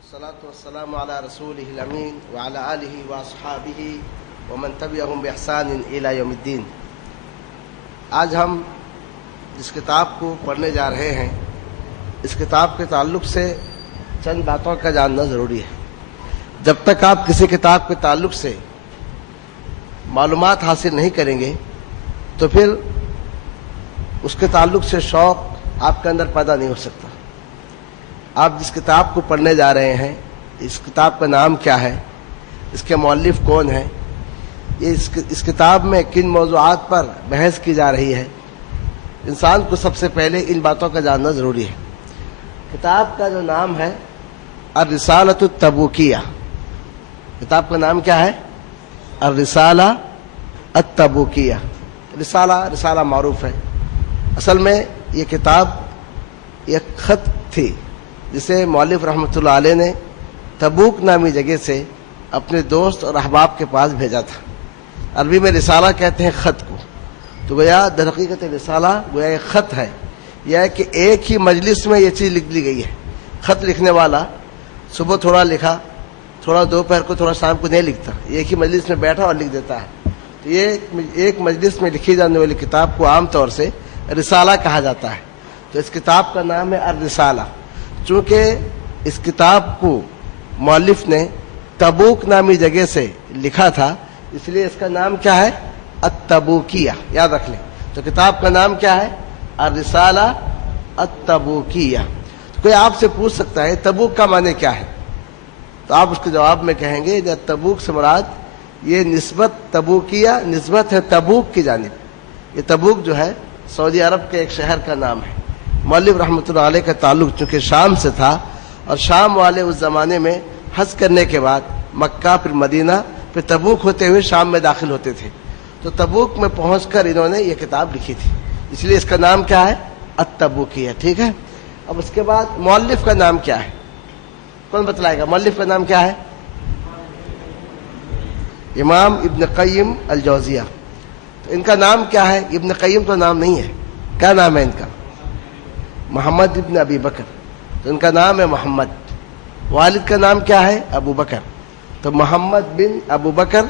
والصلاة والسلام على رسوله الأمين وعلى آله وأصحابه ومن تبعهم بإحسان إلى يوم الدين۔ آج ہم جس کتاب کو پڑھنے جا رہے ہیں اس کتاب کے تعلق سے چند باتوں کا جاننا ضروری ہے۔ جب تک آپ کسی کتاب کے تعلق سے معلومات حاصل نہیں کریں گے تو پھر اس کے تعلق سے شوق آپ کے اندر پیدا نہیں ہو سکتا۔ آپ جس کتاب کو پڑھنے جا رہے ہیں اس کتاب کا نام کیا ہے، اس کے مؤلف کون ہیں، یہ اس کتاب میں کن موضوعات پر بحث کی جا رہی ہے، انسان کو سب سے پہلے ان باتوں کا جاننا ضروری ہے۔ کتاب کا جو نام ہے الرسالۃ التبوکیہ، کتاب کا نام کیا ہے؟ الرسالہ التبوکیہ۔ رسالہ معروف ہے، اصل میں یہ کتاب ایک خط تھی جسے مؤلف رحمۃ اللہ علیہ نے تبوک نامی جگہ سے اپنے دوست اور احباب کے پاس بھیجا تھا۔ عربی میں رسالہ کہتے ہیں خط کو، تو گویا در حقیقت رسالہ گویا ایک خط ہے، یہ ہے کہ ایک ہی مجلس میں یہ چیز لکھ لی گئی ہے۔ خط لکھنے والا صبح تھوڑا لکھا، تھوڑا دوپہر کو، تھوڑا شام کو نہیں لکھتا، ایک ہی مجلس میں بیٹھا اور لکھ دیتا ہے۔ تو یہ ایک مجلس میں لکھی جانے والی کتاب کو عام طور سے رسالہ کہا جاتا ہے۔ تو اس کتاب کا نام ہے الرسالہ۔ چونکہ اس کتاب کو مؤلف نے تبوک نامی جگہ سے لکھا تھا اس لیے اس کا نام کیا ہے؟ التبوکیہ، یاد رکھ لیں۔ تو کتاب کا نام کیا ہے؟ الرسالہ التبوکیہ۔ تو کوئی آپ سے پوچھ سکتا ہے تبوک کا معنی کیا ہے، تو آپ اس کے جواب میں کہیں گے کہ تبوک سے مراد یہ نسبت تبوکیہ، نسبت ہے تبوک کی جانب۔ یہ تبوک جو ہے سعودی عرب کے ایک شہر کا نام ہے۔ مؤلف رحمۃ اللہ علیہ کا تعلق چونکہ شام سے تھا، اور شام والے اس زمانے میں حج کرنے کے بعد مکہ پھر مدینہ پھر تبوک ہوتے ہوئے شام میں داخل ہوتے تھے، تو تبوک میں پہنچ کر انہوں نے یہ کتاب لکھی تھی، اس لیے اس کا نام کیا ہے؟ التبوکیہ۔ ٹھیک ہے، اب اس کے بعد مؤلف کا نام کیا ہے؟ کون بتلائے گا مؤلف کا نام کیا ہے؟ امام ابن قیم الجوزیہ۔ تو ان کا نام کیا ہے؟ ابن قیم تو نام نہیں ہے، کیا نام ہے ان کا؟ محمد ابن ابی بکر۔ تو ان کا نام ہے محمد۔ والد کا نام کیا ہے؟ ابو بکر۔ تو محمد بن ابو بکر،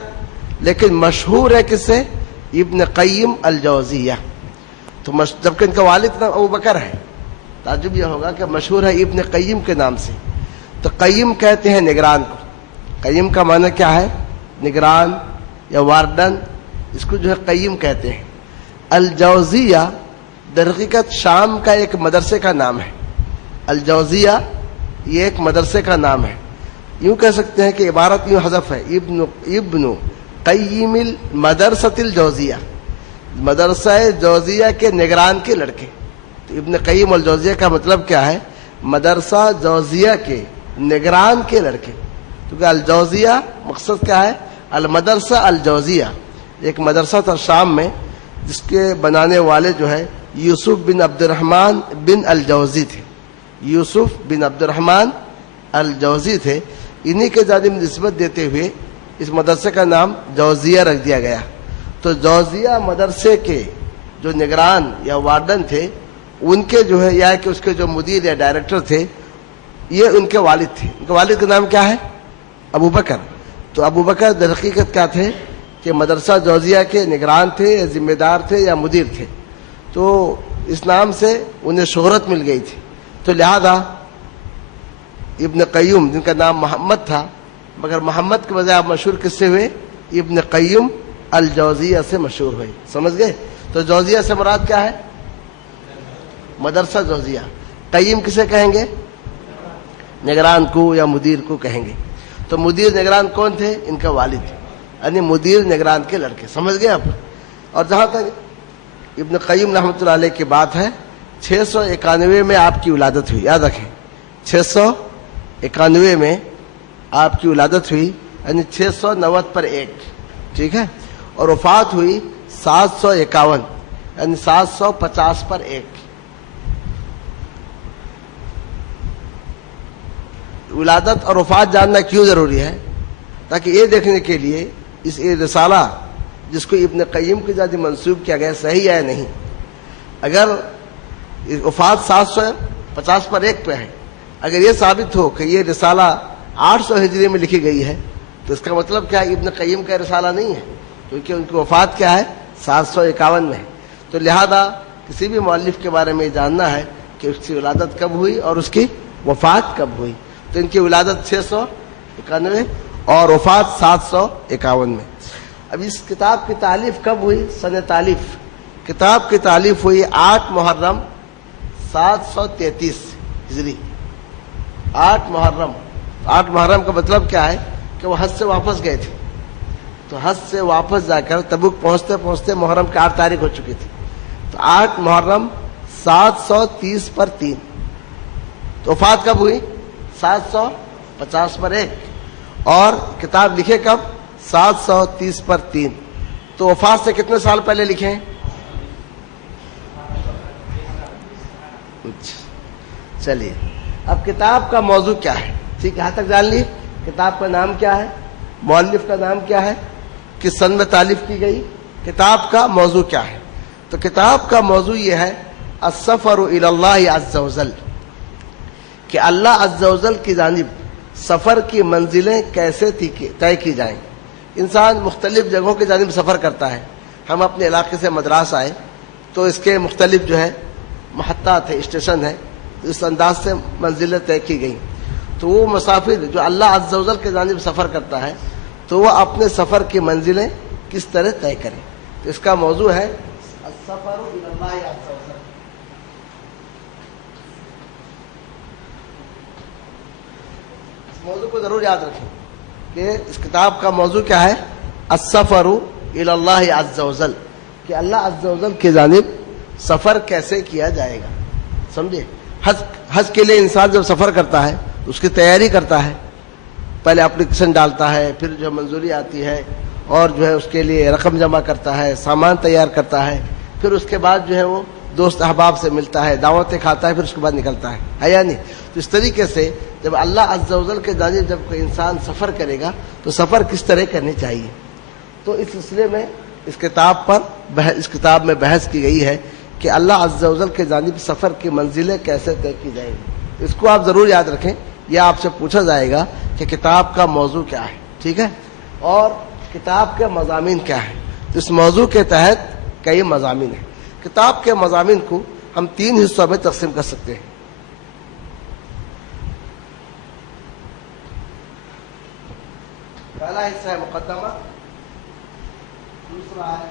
لیکن مشہور ہے کس سے؟ ابن قیم الجوزیہ۔ تو جبکہ ان کا والد کا نام ابو بکر ہے، تعجب یہ ہوگا کہ مشہور ہے ابن قیم کے نام سے۔ تو قیم کہتے ہیں نگران کو۔ قیم کا معنی کیا ہے؟ نگران یا وارڈن، اس کو جو ہے قیم کہتے ہیں۔ الجوزیہ در حقیقت شام کا ایک مدرسے کا نام ہے۔ الجوزیہ یہ ایک مدرسے کا نام ہے، یوں کہہ سکتے ہیں کہ عبارت یوں حذف ہے، ابن قیم المدرسۃ الجوزیہ، مدرسہ جوزیہ کے نگران کے لڑکے۔ تو ابن قیم الجوزیہ کا مطلب کیا ہے؟ مدرسہ جوزیہ کے نگران کے لڑکے۔ کیونکہ الجوزیہ مقصد کیا ہے؟ المدرسہ الجوزیہ، ایک مدرسہ تھا شام میں جس کے بنانے والے جو ہے یوسف بن عبد الرحمن بن الجوزی تھے۔ یوسف بن عبد الرحمن الجوزی تھے، انہی کے جانب نسبت دیتے ہوئے اس مدرسے کا نام جوزیہ رکھ دیا گیا۔ تو جوزیہ مدرسے کے جو نگران یا وارڈن تھے، ان کے جو ہے یا کہ اس کے جو مدیر یا ڈائریکٹر تھے، یہ ان کے والد تھے۔ ان کے والد کا نام کیا ہے؟ ابو بکر۔ تو ابو بکر در حقیقت کیا تھے کہ مدرسہ جوزیہ کے نگران تھے یا ذمہ دار تھے یا مدیر تھے، تو اس نام سے انہیں شہرت مل گئی تھی۔ تو لہذا ابن قیم، جن کا نام محمد تھا، مگر محمد کے بجائے مشہور کس سے ہوئے؟ ابن قیم الجوزیہ سے مشہور ہوئے۔ سمجھ گئے؟ تو جوزیہ سے مراد کیا ہے؟ مدرسہ جوزیہ۔ قیم کسے کہیں گے؟ نگران کو یا مدیر کو کہیں گے۔ تو مدیر نگران کون تھے؟ ان کا والد، یعنی مدیر نگران کے لڑکے۔ سمجھ گئے آپ؟ اور جہاں تک ابن قیم رحمۃ اللہ علیہ کی بات ہے، 691 میں آپ کی ولادت ہوئی، یاد رکھیں 691 میں آپ کی ولادت ہوئی، یعنی 690 پر ایک، ٹھیک ہے، اور وفات ہوئی 751 یعنی 750 پر ایک۔ ولادت اور وفات جاننا کیوں ضروری ہے؟ تاکہ یہ دیکھنے کے لیے اس رسالہ جس کو ابن قیم کی جانب منسوب کیا گیا صحیح ہے یا نہیں۔ اگر وفات 750 پر ایک پہ ہے اگر یہ ثابت ہو کہ یہ رسالہ 800 ہجری میں لکھی گئی ہے تو اس کا مطلب کیا ابن قیم کا رسالہ نہیں ہے، کیونکہ ان کی وفات کیا ہے 751 میں ہے۔ تو لہذا کسی بھی مؤلف کے بارے میں یہ جاننا ہے کہ اس کی ولادت کب ہوئی اور اس کی وفات کب ہوئی، تو ان کی ولادت 691 اور وفات 751 میں۔ اب اس کتاب کی تالیف کب ہوئی؟ سن تالیف، کتاب کی تالیف ہوئی 8 محرم 733 ہجری۔ 8 محرم کا مطلب کیا ہے کہ وہ حج سے واپس گئے تھے، تو حج سے واپس جا کر تبوک پہنچتے پہنچتے محرم کی 8 تاریخ ہو چکی تھی، تو 8 محرم 730 پر 3، تو وفات کب ہوئی؟ 750 پر 1، اور کتاب لکھے کب؟ 730 پر 3، تو وفات سے کتنے سال پہلے لکھے ہیں؟ چلیے اب کتاب کا موضوع کیا ہے؟ ٹھیک ہے، یہاں تک جان لی کتاب کا نام کیا ہے، مؤلف کا نام کیا ہے، کس سن میں تالیف کی گئی، کتاب کا موضوع کیا ہے؟ تو کتاب کا موضوع یہ ہے السفر الی اللہ عز وجل، کہ اللہ عز وجل کی جانب سفر کی منزلیں کیسے طے کی جائیں۔ انسان مختلف جگہوں کی جانب سفر کرتا ہے، ہم اپنے علاقے سے مدراس آئے تو اس کے مختلف جو ہے محطات ہے، اسٹیشن ہے، اس انداز سے منزلیں طے کی گئیں۔ تو وہ مسافر جو اللہ عز و جل کی جانب سفر کرتا ہے تو وہ اپنے سفر کی منزلیں کس طرح طے کرے، تو اس کا موضوع ہے السفر الی اللہ عز و جل۔ اس موضوع کو ضرور یاد رکھیں کہ اس کتاب کا موضوع کیا ہے، السفر الی اللہ عز و جل، کہ اللہ عز و جل کی جانب سفر کیسے کیا جائے گا۔ سمجھے؟ حج کے لیے انسان جب سفر کرتا ہے تو اس کی تیاری کرتا ہے، پہلے اپلیکیشن ڈالتا ہے، پھر جو منظوری آتی ہے اور جو ہے اس کے لیے رقم جمع کرتا ہے، سامان تیار کرتا ہے، پھر اس کے بعد جو ہے وہ دوست احباب سے ملتا ہے، دعوتیں کھاتا ہے، پھر اس کے بعد نکلتا ہے یا نہیں؟ تو اس طریقے سے جب اللہ عز و جل کے جانب جب کوئی انسان سفر کرے گا تو سفر کس طرح کرنی چاہیے، تو اس سلسلے میں اس کتاب میں بحث کی گئی ہے کہ اللہ عز و جل کے جانب سفر کی منزلیں کیسے طے کی جائیں گی۔ اس کو آپ ضرور یاد رکھیں، یہ آپ سے پوچھا جائے گا کہ کتاب کا موضوع کیا ہے، ٹھیک ہے، اور کتاب کے مضامین کیا ہیں۔ تو اس موضوع کے تحت کئی مضامین ہیں۔ کتاب کے مضامین کو ہم 3 حصوں میں تقسیم کر سکتے ہیں۔ پہلا حصہ ہے مقدمہ، دوسرا ہے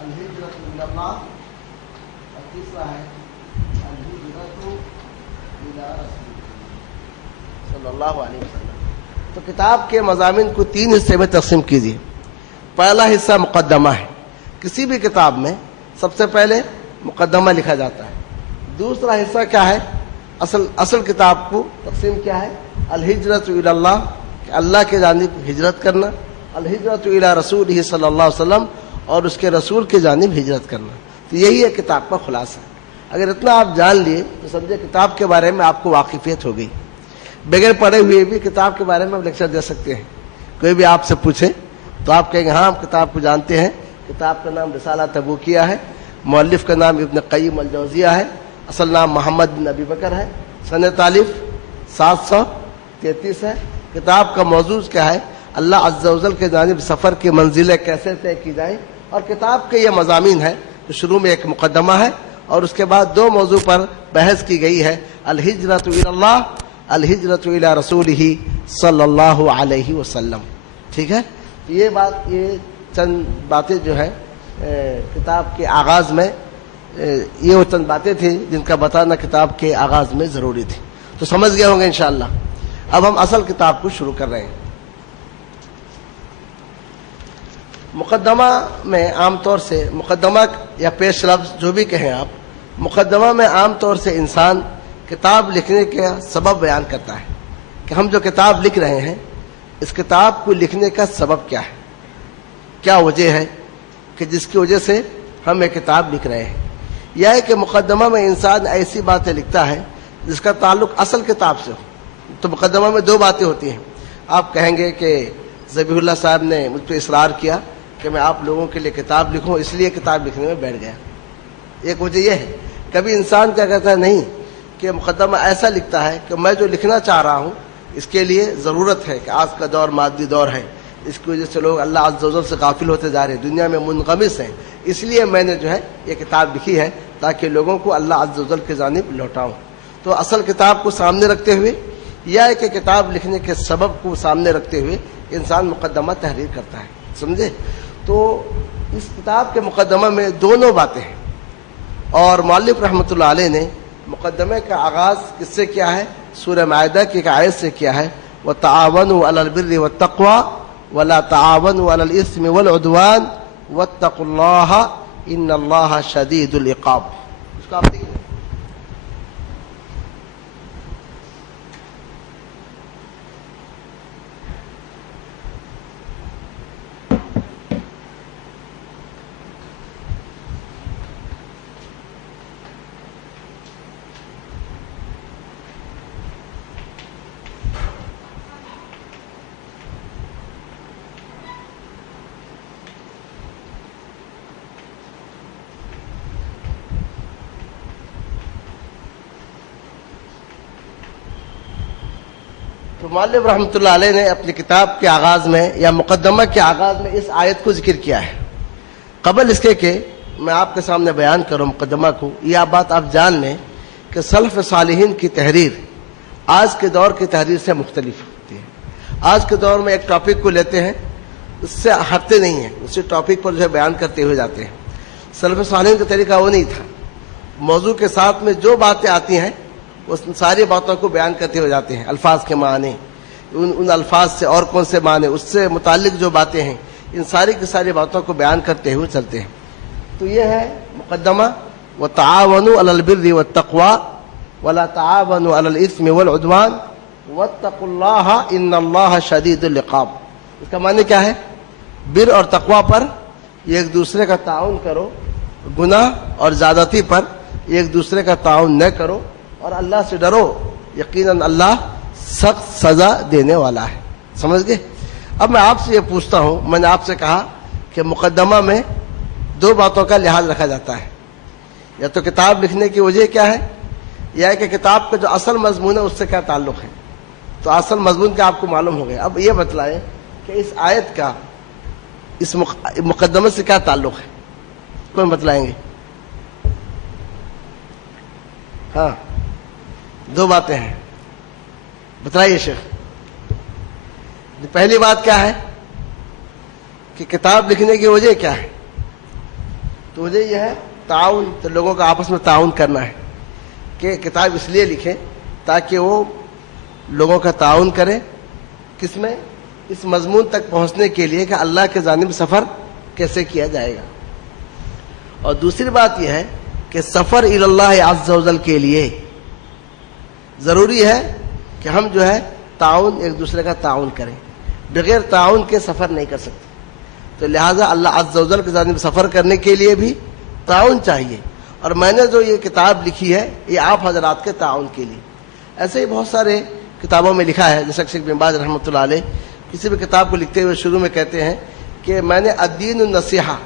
الہجرۃ الی اللہ، اور تیسرا ہے الہجرۃ الی رسول صلی اللہ علیہ وسلم۔ تو کتاب کے مضامین کو 3 حصے میں تقسیم کیجیے۔ پہلا حصہ مقدمہ ہے، کسی بھی کتاب میں سب سے پہلے مقدمہ لکھا جاتا ہے۔ دوسرا حصہ کیا ہے؟ اصل کتاب کو تقسیم کیا ہے؟ الہجرۃ الی اللہ، کہ اللہ کے جانب ہجرت کرنا، الہجرۃ الی رسول صلی اللہ علیہ وسلم، اور اس کے رسول کی جانب ہجرت کرنا۔ تو یہی ہے کتاب کا خلاصہ۔ اگر اتنا آپ جان لیے تو سمجھے کتاب کے بارے میں آپ کو واقفیت ہو گئی۔ بغیر پڑھے ہوئے بھی کتاب کے بارے میں آپ لیکچر دے سکتے ہیں۔ کوئی بھی آپ سے پوچھے تو آپ کہیں گے ہاں ہم کتاب کو جانتے ہیں، کتاب کا نام رسالہ تبوکیہ ہے، مؤلف کا نام ابن قیم الجوزیہ ہے، اصل نام محمد بن ابی بکر ہے، سن تالیف 733 ہے۔ کتاب کا موضوع کیا ہے؟ اللہ عز و جل کے جانب سفر کی منزلیں کیسے طے کی جائیں، اور کتاب کے یہ مضامین ہیں۔ تو شروع میں ایک مقدمہ ہے اور اس کے بعد 2 موضوع پر بحث کی گئی ہے، الہجرۃ الی اللہ، الہجرۃ الی رسولہ صلی اللہ علیہ وسلم، ٹھیک ہے۔ یہ چند باتیں جو ہے کتاب کے آغاز میں، یہ وہ چند باتیں تھیں جن کا بتانا کتاب کے آغاز میں ضروری تھی۔ تو سمجھ گئے ہوں گے انشاءاللہ۔ اب ہم اصل کتاب کو شروع کر رہے ہیں۔ مقدمہ میں عام طور سے، مقدمہ یا پیش لفظ جو بھی کہیں آپ، مقدمہ میں عام طور سے انسان کتاب لکھنے کا سبب بیان کرتا ہے کہ ہم جو کتاب لکھ رہے ہیں اس کتاب کو لکھنے کا سبب کیا ہے، کیا وجہ ہے کہ جس کی وجہ سے ہم ایک کتاب لکھ رہے ہیں، یا ہے کہ مقدمہ میں انسان ایسی باتیں لکھتا ہے جس کا تعلق اصل کتاب سے ہو۔ تو مقدمہ میں 2 باتیں ہوتی ہیں۔ آپ کہیں گے کہ ذبیح اللہ صاحب نے مجھ پہ اصرار کیا کہ میں آپ لوگوں کے لیے کتاب لکھوں، اس لیے کتاب لکھنے میں بیٹھ گیا۔ ایک وجہ یہ ہے۔ کبھی انسان کیا کہتا ہے نہیں کہ مقدمہ ایسا لکھتا ہے کہ میں جو لکھنا چاہ رہا ہوں اس کے لیے ضرورت ہے کہ آج کا دور مادی دور ہے، اس کی وجہ سے لوگ اللہ عز و جل سے غافل ہوتے جا رہے ہیں، دنیا میں منغمس ہیں، اس لیے میں نے جو ہے یہ کتاب لکھی ہے تاکہ لوگوں کو اللہ عز و جل کی جانب لوٹاؤں۔ تو اصل کتاب کو سامنے رکھتے ہوئے یا کہ کتاب لکھنے کے سبب کو سامنے رکھتے ہوئے انسان مقدمہ تحریر کرتا ہے، سمجھے؟ تو اس کتاب کے مقدمہ میں دونوں باتیں ہیں، اور مؤلف رحمۃ اللہ علیہ نے مقدمے کا آغاز کس سے کیا ہے؟ سورہ مائدہ کی ایک آیت سے کیا ہے، وَتَعَاوَنُوا عَلَى الْبِرِّ وَالتَّقْوَى وَلَا تَعَاوَنُوا عَلَى الْإِثْمِ وَالْعُدْوَانِ وَاتَّقُوا اللَّهَ إِنَّ اللَّهَ شَدِيدُ الْعِقَابِ۔ اس کو آپ دیکھیں۔ تو مؤلف رحمۃ اللہ علیہ نے اپنی کتاب کے آغاز میں یا مقدمہ کے آغاز میں اس آیت کو ذکر کیا ہے۔ قبل اس کے کہ میں آپ کے سامنے بیان کروں مقدمہ کو، یہ بات آپ جان لیں کہ سلف صالحین کی تحریر آج کے دور کی تحریر سے مختلف ہوتی ہے۔ آج کے دور میں ایک ٹاپک کو لیتے ہیں، اس سے ہٹتے نہیں ہیں، اسی ٹاپک پر جو ہے بیان کرتے ہوئے جاتے ہیں۔ سلف صالحین کا طریقہ وہ نہیں تھا، موضوع کے ساتھ میں جو باتیں آتی ہیں اس ساری باتوں کو بیان کرتے ہوئے جاتے ہیں، الفاظ کے معنی، ان الفاظ سے اور کون سے معنی، اس سے متعلق جو باتیں ہیں، ان ساری کی ساری باتوں کو بیان کرتے ہوئے چلتے ہیں۔ تو یہ ہے مقدمہ، وَتَعَاوَنُوا عَلَى الْبِرِّ وَالتَّقْوَى وَلَا تَعَاوَنُوا عَلَى الْإِثْمِ وَالْعُدْوَانِ وَاتَّقُوا اللَّهَ إِنَّ اللَّهَ شَدِيدُ الْعِقَابِ۔ اس کا معنی کیا ہے؟ بر اور تقوی پر ایک دوسرے کا تعاون کرو، گناہ اور زیادتی پر ایک دوسرے کا تعاون نہ کرو، اور اللہ سے ڈرو، یقیناً اللہ سخت سزا دینے والا ہے۔ سمجھ گئے؟ اب میں آپ سے یہ پوچھتا ہوں، میں نے آپ سے کہا کہ مقدمہ میں دو باتوں کا لحاظ رکھا جاتا ہے، یا تو کتاب لکھنے کی وجہ کیا ہے، یا کہ کتاب کا جو اصل مضمون ہے اس سے کیا تعلق ہے۔ تو اصل مضمون کا آپ کو معلوم ہو گیا۔ اب یہ بتلائیں کہ اس آیت کا اس مقدمے سے کیا تعلق ہے، کون بتلائیں گے؟ ہاں، دو باتیں ہیں، بتائیے شیخ۔ پہلی بات کیا ہے کہ کتاب لکھنے کی وجہ کیا ہے؟ تو وجہ یہ ہے تعاون، تو لوگوں کا آپس میں تعاون کرنا ہے، کہ کتاب اس لیے لکھیں تاکہ وہ لوگوں کا تعاون کریں، کس میں؟ اس مضمون تک پہنچنے کے لیے کہ اللہ کے جانب سفر کیسے کیا جائے گا۔ اور دوسری بات یہ ہے کہ سفر الی اللہ عز و جل کے لیے ضروری ہے کہ ہم جو ہے تعاون، ایک دوسرے کا تعاون کریں، بغیر تعاون کے سفر نہیں کر سکتے۔ تو لہٰذا اللہ عز و جل کی جانب سفر کرنے کے لیے بھی تعاون چاہیے، اور میں نے جو یہ کتاب لکھی ہے یہ آپ حضرات کے تعاون کے لیے۔ ایسے ہی بہت سارے کتابوں میں لکھا ہے، جیسا شیخ بن باز رحمۃ اللہ علیہ کسی بھی کتاب کو لکھتے ہوئے شروع میں کہتے ہیں کہ میں نے الدین النصیحہ،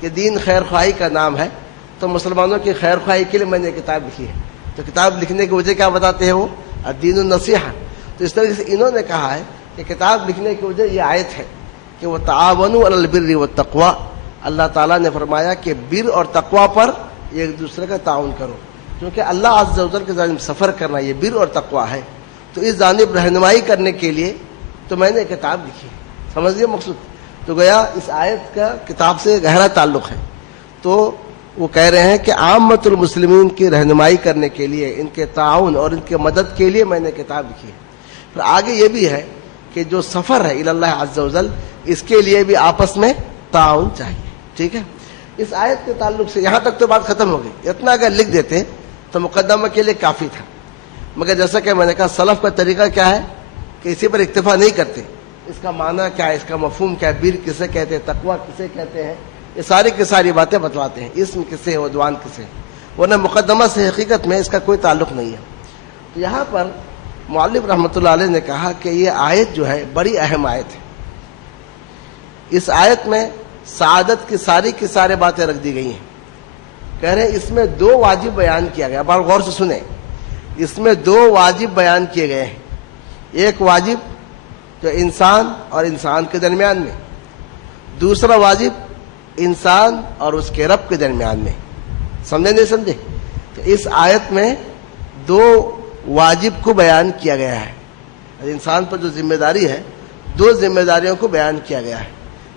کہ دین خیر خواہی کا نام ہے، تو مسلمانوں کی خیر خواہی کے لیے میں نے یہ کتاب لکھی ہے۔ تو کتاب لکھنے کی وجہ کیا بتاتے ہیں وہ؟ الدین النصیحہ۔ تو اس طرح سے انہوں نے کہا ہے کہ کتاب لکھنے کی وجہ یہ آیت ہے کہ وہ تعاونوا علی البر والتقوی، اللہ تعالیٰ نے فرمایا کہ بر اور تقوی پر ایک دوسرے کا تعاون کرو، کیونکہ اللہ عز و جل کے جانب سفر کرنا یہ بر اور تقوی ہے۔ تو اس جانب رہنمائی کرنے کے لیے تو میں نے کتاب لکھی ہے، سمجھ گئے مقصود؟ تو گیا اس آیت کا کتاب سے گہرا تعلق ہے۔ تو وہ کہہ رہے ہیں کہ عامت المسلمین کی رہنمائی کرنے کے لیے، ان کے تعاون اور ان کے مدد کے لیے میں نے کتاب لکھی ہے۔ پھر آگے یہ بھی ہے کہ جو سفر ہے الی اللہ عز و جل، اس کے لیے بھی آپس میں تعاون چاہیے۔ ٹھیک ہے؟ اس آیت کے تعلق سے یہاں تک تو بات ختم ہو گئی۔ اتنا اگر لکھ دیتے تو مقدمہ کے لیے کافی تھا، مگر جیسا کہ میں نے کہا سلف کا طریقہ کیا ہے کہ اسی پر اکتفا نہیں کرتے، اس کا معنی کیا ہے، اس کا مفہوم کیا ہے، بیر کسے کہتے ہیں، تقوی کسے کہتے ہیں، یہ ساری کی ساری باتیں بتلاتے ہیں، اسم کسے ہے، عدوان کسے ہے، ورنہ مقدمہ سے حقیقت میں اس کا کوئی تعلق نہیں ہے۔ تو یہاں پر مؤلف رحمۃ اللہ علیہ نے کہا کہ یہ آیت جو ہے بڑی اہم آیت ہے۔ اس آیت میں سعادت کی ساری باتیں رکھ دی گئی ہیں۔ کہہ رہے ہیں اس میں دو واجب بیان کیا گیا، بار غور سے سنیں، اس میں دو واجب بیان کیے گئے ہیں. ایک واجب جو انسان اور انسان کے درمیان میں، دوسرا واجب انسان اور اس کے رب کے درمیان میں. سمجھے نہیں سمجھے؟ تو اس آیت میں دو واجب کو بیان کیا گیا ہے. انسان پر جو ذمہ داری ہے، دو ذمہ داریوں کو بیان کیا گیا ہے.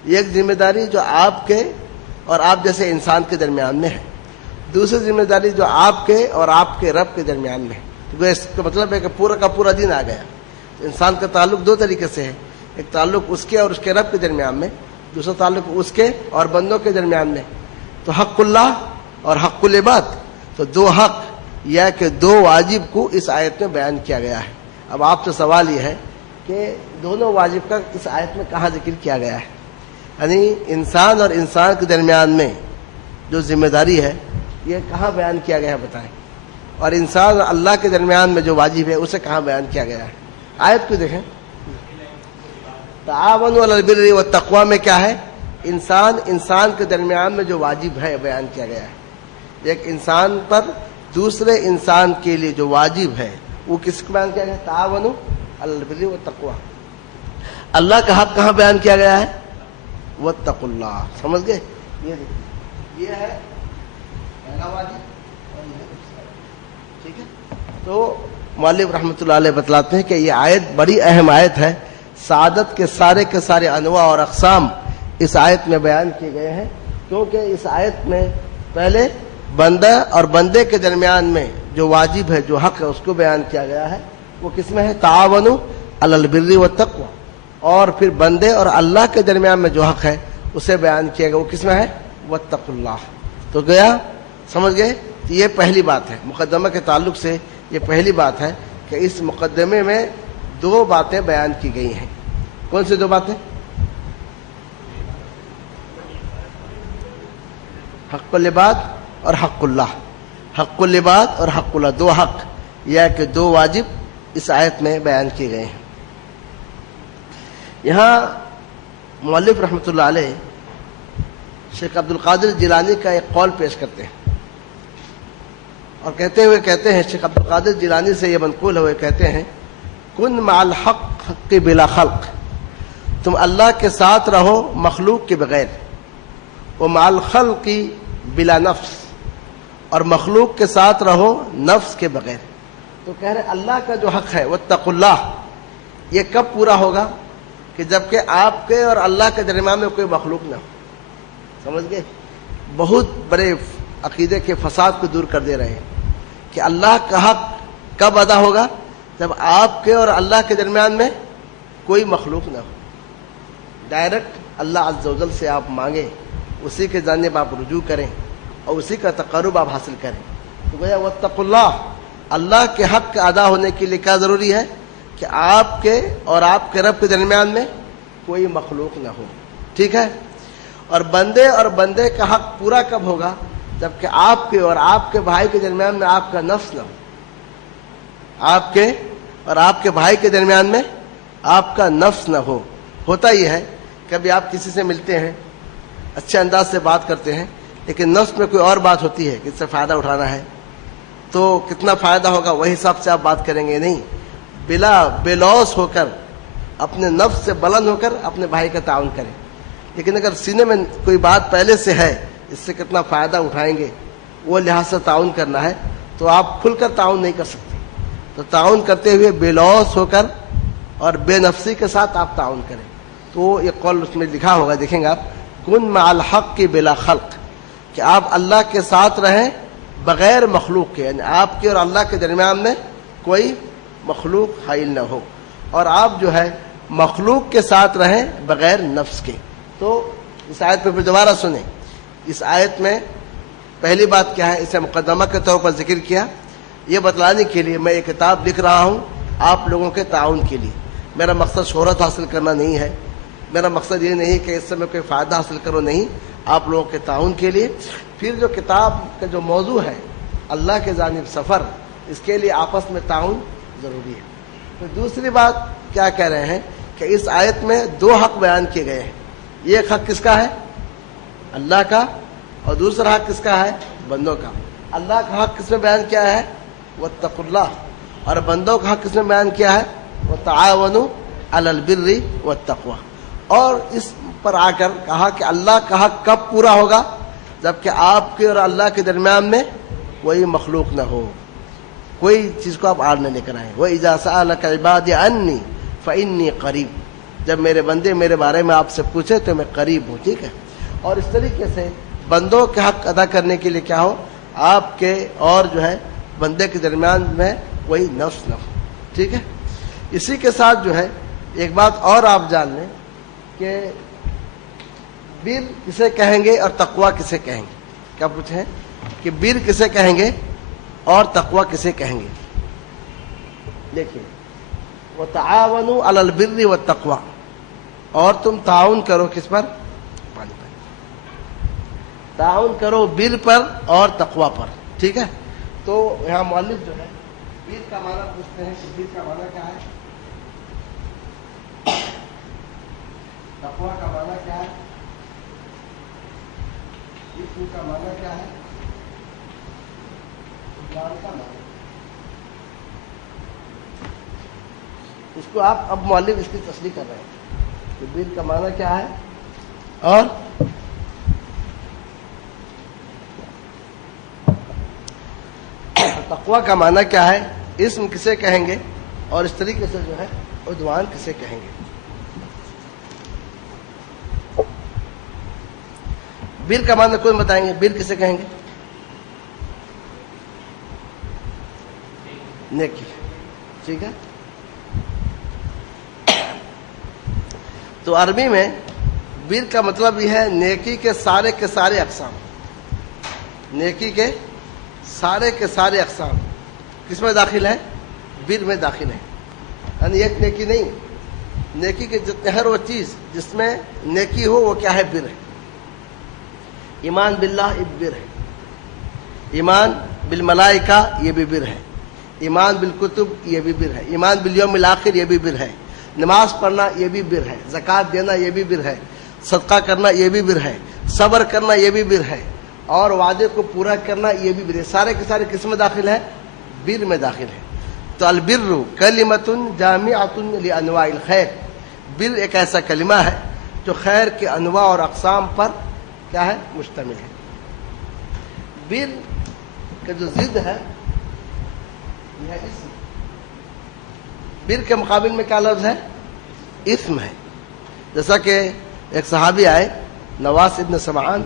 ایک ذمہ داری جو آپ کے اور آپ جیسے انسان کے درمیان میں ہے، دوسری ذمہ داری جو آپ کے اور آپ کے رب کے درمیان میں ہے. تو اس کا مطلب ہے کہ پورا کا پورا دن آ گیا. انسان کا تعلق دو طریقے سے ہے، ایک تعلق اس کے اور اس کے رب کے درمیان میں، دوسرا تعلق اس کے اور بندوں کے درمیان میں. تو حق اللہ اور حق العباد، تو دو حق یا کہ دو واجب کو اس آیت میں بیان کیا گیا ہے. اب آپ سے سوال یہ ہے کہ دونوں واجب کا اس آیت میں کہاں ذکر کیا گیا ہے؟ یعنی انسان اور انسان کے درمیان میں جو ذمہ داری ہے یہ کہاں بیان کیا گیا ہے بتائیں. اور انسان اور اللہ کے درمیان میں جو واجب ہے اسے کہاں بیان کیا گیا ہے؟ آیت کو دیکھیں. تعاونوا علی البر والتقوی میں کیا ہے؟ انسان کے درمیان میں جو واجب ہے بیان کیا گیا ہے. ایک انسان پر دوسرے انسان کے لیے جو واجب ہے وہ کس کو بیان کیا گیا ہے؟ تعاونوا علی البر والتقوی. اللہ کا حق کہاں بیان کیا گیا ہے؟ واتقوا اللہ. سمجھ گئے؟ یہ دیکھیں، یہ ہے پہلا واجب اور یہ دوسرا. ٹھیک ہے. تو مؤلف رحمۃ اللہ علیہ بتلاتے ہیں کہ یہ آیت بڑی اہم آیت ہے. سعادت کے سارے انواع اور اقسام اس آیت میں بیان کیے گئے ہیں، کیونکہ اس آیت میں پہلے بندہ اور بندے کے درمیان میں جو واجب ہے، جو حق ہے، اس کو بیان کیا گیا ہے. وہ کس میں ہے؟ تعاونوا علی البر والتقوی. اور پھر بندے اور اللہ کے درمیان میں جو حق ہے اسے بیان کیا گیا، وہ کس میں ہے؟ واتقوا اللہ. تو گیا، سمجھ گئے؟ تو یہ پہلی بات ہے. مقدمہ کے تعلق سے یہ پہلی بات ہے کہ اس مقدمے میں دو باتیں بیان کی گئی ہیں. کون سی دو باتیں؟ حق العباد اور حق اللہ. حق العباد اور حق اللہ، دو حق یا کہ دو واجب اس آیت میں بیان کیے گئے ہیں. یہاں مؤلف رحمۃ اللہ علیہ شیخ عبد القادر جیلانی کا ایک قول پیش کرتے ہیں اور کہتے ہیں شیخ عبد القادر جیلانی سے یہ منقول ہوئے، کہتے ہیں کن مع الحق بلا خلق، تم اللہ کے ساتھ رہو مخلوق کے بغیر، ومع الخلق بلا نفس، اور مخلوق کے ساتھ رہو نفس کے بغیر. تو کہہ رہے اللہ کا جو حق ہے واتقوا اللہ، یہ کب پورا ہوگا؟ کہ جبکہ آپ کے اور اللہ کے درمیان میں کوئی مخلوق نہ ہو. سمجھ گئے؟ بہت بڑے عقیدے کے فساد کو دور کر دے رہے ہیں کہ اللہ کا حق کب ادا ہوگا؟ جب آپ کے اور اللہ کے درمیان میں کوئی مخلوق نہ ہو. ڈائریکٹ اللہ عز و جل سے آپ مانگیں، اسی کے جانب آپ رجوع کریں اور اسی کا تقرب آپ حاصل کریں. تو گویا واتقوا اللہ، اللہ کے حق کا ادا ہونے کے لیے کیا ضروری ہے؟ کہ آپ کے اور آپ کے رب کے درمیان میں کوئی مخلوق نہ ہو. ٹھیک ہے. اور بندے کا حق پورا کب ہوگا؟ جبکہ آپ کے اور آپ کے بھائی کے درمیان میں آپ کا نفس نہ ہو. آپ کے اور آپ کے بھائی کے درمیان میں آپ کا نفس نہ ہو. ہوتا یہ ہے کبھی آپ کسی سے ملتے ہیں، اچھے انداز سے بات کرتے ہیں، لیکن نفس میں کوئی اور بات ہوتی ہے کہ اس سے فائدہ اٹھانا ہے، تو کتنا فائدہ ہوگا وہی حساب سے آپ بات کریں گے. نہیں، بے لوث ہو کر، اپنے نفس سے بلند ہو کر اپنے بھائی کا تعاون کریں. لیکن اگر سینے میں کوئی بات پہلے سے ہے اس سے کتنا فائدہ اٹھائیں گے وہ لحاظ سے تعاون کرنا ہے، تو آپ کھل کر تعاون نہیں کر سکتے. تو تعاون کرتے ہوئے بے لوث ہو کر اور بے نفسی کے ساتھ آپ تعاون کریں. تو یہ قول اس میں لکھا ہوگا، دیکھیں گے آپ، کن مع الحق بلا خلق، کہ آپ اللہ کے ساتھ رہیں بغیر مخلوق کے، یعنی آپ کے اور اللہ کے درمیان میں کوئی مخلوق حائل نہ ہو، اور آپ جو ہے مخلوق کے ساتھ رہیں بغیر نفس کے. تو اس آیت پہ دوبارہ سنیں. اس آیت میں پہلی بات کیا ہے؟ اسے مقدمہ کے طور پر ذکر کیا، یہ بتلانے کے لیے میں یہ کتاب لکھ رہا ہوں آپ لوگوں کے تعاون کے لیے. میرا مقصد شہرت حاصل کرنا نہیں ہے، میرا مقصد یہ نہیں کہ اس سے میں کوئی فائدہ حاصل کروں، نہیں، آپ لوگوں کے تعاون کے لیے. پھر جو کتاب کا جو موضوع ہے اللہ کے جانب سفر، اس کے لیے آپس میں تعاون ضروری ہے. تو دوسری بات کیا کہہ رہے ہیں کہ اس آیت میں دو حق بیان کیے گئے ہیں. ایک حق کس کا ہے؟ اللہ کا. اور دوسرا حق کس کا ہے؟ بندوں کا. اللہ کا حق کس میں بیان کیا ہے؟ واتقوا اللہ. اور بندوں کا حق کس نے بیان کیا ہے؟ وتعاونوا علی البر والتقوی. اور اس پر آ کر کہا کہ اللہ کا حق کب پورا ہوگا؟ جبکہ آپ کے اور اللہ کے درمیان میں کوئی مخلوق نہ ہو، کوئی چیز کو آپ آڑ نہ لے کر آئیں. وَإِذَا سَأَلَكَ عِبَادِي عَنِّي فَإِنِّي قَرِيبٌ. جب میرے بندے میرے بارے میں آپ سے پوچھے تو میں قریب ہوں. ٹھیک ہے. اور اس طریقے سے بندوں کے حق ادا کرنے کے لیے کیا ہو؟ آپ کے اور جو ہے بندے کے درمیان میں وہی نفس نہ ہو. ٹھیک ہے. اسی کے ساتھ جو ہے ایک بات اور آپ جان لیں کہ بر کسے کہیں گے اور تقوی کسے کہیں گے. کیا پوچھیں کہ بر کسے کہیں گے اور تقوی کسے کہیں گے؟ دیکھیے وتعاونوا علی البر والتقوی، اور تم تعاون کرو کس پر؟ تعاون کرو بر پر اور تقوی پر. ٹھیک ہے. تو یہاں مؤلف جو ہے بر کا معنی پوچھتے ہیں کہ بر کا معنی کیا ہے، تقوی کا معنی کیا ہے، اسم کا معنی کیا ہے، ایمان کا معنی. اس کو آپ اب مؤلف اس کی تصریح کر رہے ہیں کہ بر کا معنی کیا ہے اور تقوی کا معنی کیا ہے، اسم کسے کہیں گے، اور اس طریقے سے جو ہے عدوان کسے کہیں گے. بر کا معنی کوئی بتائیں گے؟ بر کسے کہیں گے؟ نیکی. ٹھیک ہے. تو عربی میں بر کا مطلب یہ ہے نیکی کے سارے اقسام. نیکی کے سارے اقسام کس میں داخل ہے؟ بر میں داخل ہے. یعنی ایک نیکی نہیں، نیکی کے جتنے ہر وہ چیز جس میں نیکی ہو وہ کیا ہے؟ بر ہے. ایمان باللہ یہ بر ہے، ایمان بالملائکہ یہ بھی بر ہے، ایمان بالکتب یہ بھی بر ہے، ایمان بالیوم الاخر یہ بھی بر ہے، نماز پڑھنا یہ بھی بر ہے، زکوٰۃ دینا یہ بھی بر ہے، صدقہ کرنا یہ بھی بر ہے، صبر کرنا یہ بھی بر ہے، اور وعدے کو پورا کرنا یہ بھی بر ہے. سارے کے سارے کس میں داخل ہے؟ بر میں داخل ہے. تو البر کلمۃ جامعۃ لانواع الخیر. بر ایک ایسا کلمہ ہے جو خیر کے انواع اور اقسام پر کیا ہے؟ مشتمل ہے. بر کا جو ضد ہے یہ ہے اسم. بر کے مقابل میں کیا لفظ ہے؟ اسم ہے. جیسا کہ ایک صحابی آئے نواس ابن سمعان،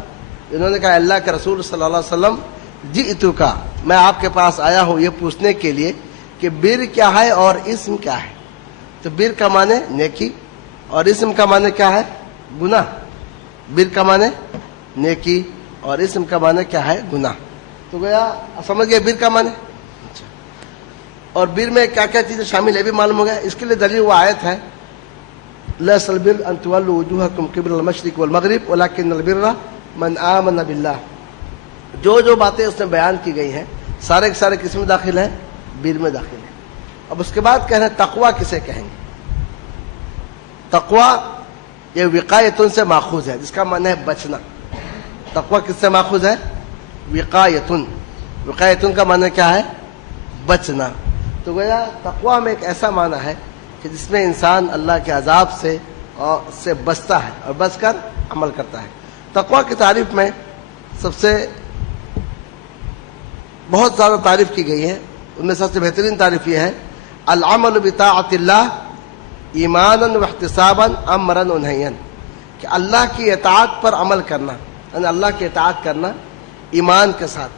انہوں نے کہا اللہ کے رسول صلی اللہ علیہ وسلم جئتک، میں آپ کے پاس آیا ہوں یہ پوچھنے کے لیے کہ بر کیا ہے اور اسم کیا ہے. تو بر کا معنی نیکی اور اسم کا معنی کیا ہے؟ گناہ. بر کا معنی نیکی اور اسم کا معنی کیا ہے؟ گناہ. تو گیا سمجھ گئے بر کا معنی. اچھا. اور بر میں کیا کیا چیزیں شامل ہے بھی معلوم ہو گیا. اس کے لیے دلیل وہ آیت ہے لیس البر ان تولوا وجوہکم قبل المشرق والمغرب ولکن البر من آمن باللہ. جو باتیں اس میں بیان کی گئی ہیں سارے کے سارے کس میں داخل ہیں؟ بر میں داخل ہیں. اب اس کے بعد کہنا ہے تقوی کسے کہیں گے. تقوی یہ وقایتن سے ماخوذ ہے جس کا معنی ہے بچنا. تقوی کس سے ماخوذ ہے؟ وقایتن. وقایتن کا معنی کیا ہے؟ بچنا. تو گویا تقوی میں ایک ایسا معنی ہے کہ جس میں انسان اللہ کے عذاب سے بچتا ہے اور بچ کر عمل کرتا ہے. تقوی کی تعریف میں سب سے بہت زیادہ تعریف کی گئی ہے. ان میں سب سے بہترین تعریف یہ ہے العمل بطاعت اللہ ایمانا واحتسابا امرا ونہیا، کہ اللہ کی اطاعت پر عمل کرنا، یعنی اللہ کی اطاعت کرنا ایمان کے ساتھ،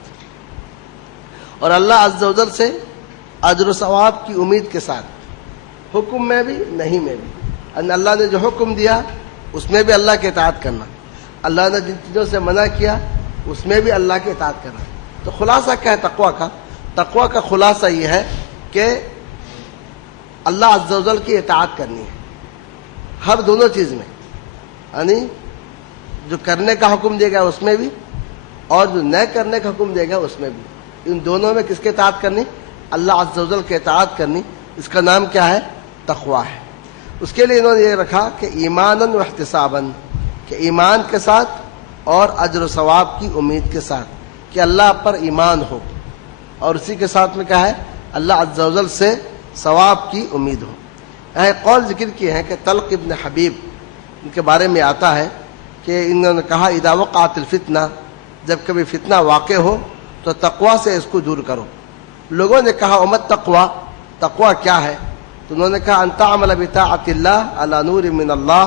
اور اللہ عز و جل سے اجر و ثواب کی امید کے ساتھ، حکم میں بھی نہیں میں بھی. یعنی اللہ نے جو حکم دیا اس میں بھی اللہ کی اطاعت کرنا، اللہ نے جن چیزوں سے منع کیا اس میں بھی اللہ کی اطاعت کرنا. تو خلاصہ کیا ہے تقوی کا؟ تقوی کا خلاصہ یہ ہے کہ اللہ عز و جل کی اطاعت کرنی ہے ہر دونوں چیز میں، یعنی جو کرنے کا حکم دے گا اس میں بھی اور جو نہ کرنے کا حکم دے گا اس میں بھی. ان دونوں میں کس کے اطاعت کرنی؟ اللہ عز و جل کے اطاعت کرنی. اس کا نام کیا ہے؟ تقوی ہے. اس کے لیے انہوں نے یہ رکھا کہ ایمانا واحتسابا، کہ ایمان کے ساتھ اور اجر و ثواب کی امید کے ساتھ، کہ اللہ پر ایمان ہو، اور اسی کے ساتھ میں کیا ہے؟ اللہ عز و جل سے ثواب کی امید ہو۔ ایک قول ذکر کیے ہیں کہ طلق ابن حبیب ان کے بارے میں آتا ہے کہ انہوں نے کہا اذا وقعت الفتنہ، جب کبھی فتنہ واقع ہو تو تقوی سے اس کو دور کرو۔ لوگوں نے کہا امت تقوی، تقوی کیا ہے؟ تو انہوں نے کہا ان تعمل بطاعت اللہ علی نور من اللہ،